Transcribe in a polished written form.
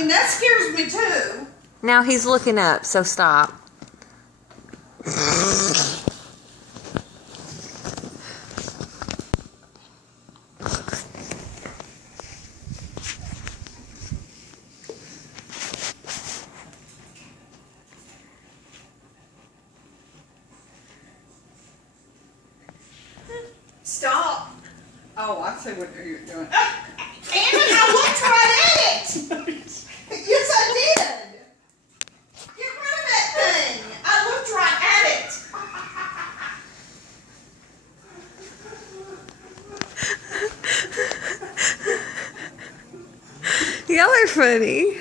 mean, that scares me too. Now he's looking up, so stop. Stop. Oh, I see what you're doing. Anna, I looked right at it. Yes, I did. Get rid of that thing. I looked right at it. Y'all are funny.